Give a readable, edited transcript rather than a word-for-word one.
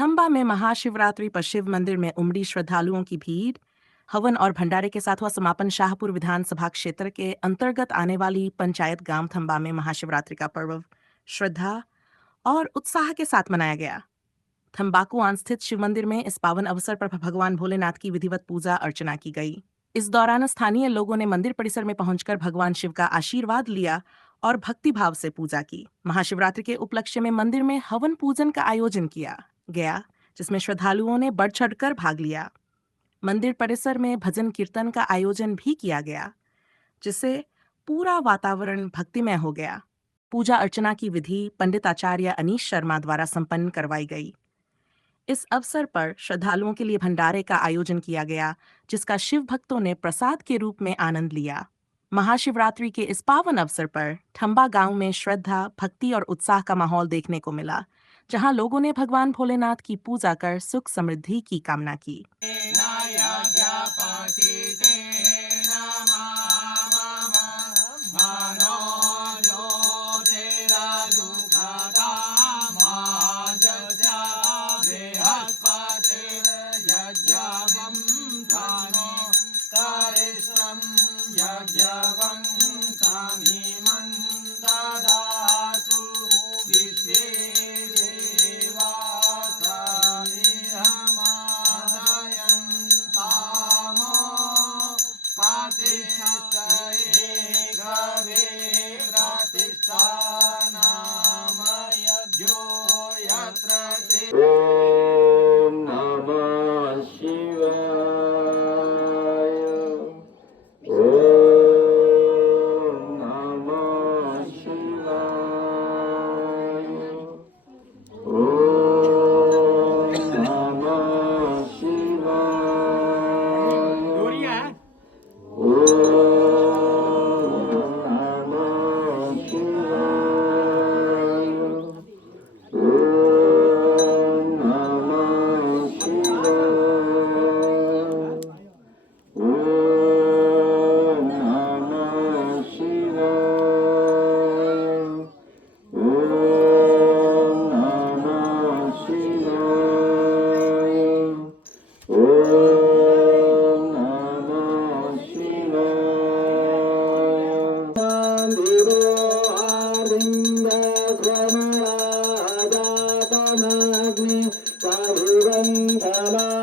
थंबा में महाशिवरात्रि पर शिव मंदिर में उमड़ी श्रद्धालुओं की भीड़। हवन और भंडारे के साथ हुआ समापन। शाहपुर विधानसभा क्षेत्र के अंतर्गत आने वाली पंचायत गांव थंबा में महाशिवरात्रि का पर्व श्रद्धा और उत्साह के साथ मनाया गया। थंबाकुआन स्थित शिव मंदिर में इस पावन अवसर पर भगवान भोलेनाथ की विधिवत पूजा अर्चना की गई। इस दौरान स्थानीय लोगों ने मंदिर परिसर में पहुंचकर भगवान शिव का आशीर्वाद लिया और भक्तिभाव से पूजा की। महाशिवरात्रि के उपलक्ष्य में मंदिर में हवन पूजन का आयोजन किया गया, जिसमें श्रद्धालुओं ने बढ़ चढ़कर भाग लिया। मंदिर परिसर में भजन कीर्तन का आयोजन भी किया गया, जिससे पूरा वातावरण भक्तिमय हो गया। पूजा अर्चना की विधि पंडित आचार्य अनीश शर्मा द्वारा संपन्न करवाई गई। इस अवसर पर श्रद्धालुओं के लिए भंडारे का आयोजन किया गया, जिसका शिव भक्तों ने प्रसाद के रूप में आनंद लिया। महाशिवरात्रि के इस पावन अवसर पर थंबा गांव में श्रद्धा, भक्ति और उत्साह का माहौल देखने को मिला, जहां लोगों ने भगवान भोलेनाथ की पूजा कर सुख समृद्धि की कामना की। ओम नमः शिवाय। ओम नमः शिवाय। ओम नमः शिवाय। ओम नमः शिवाय। Sarvantala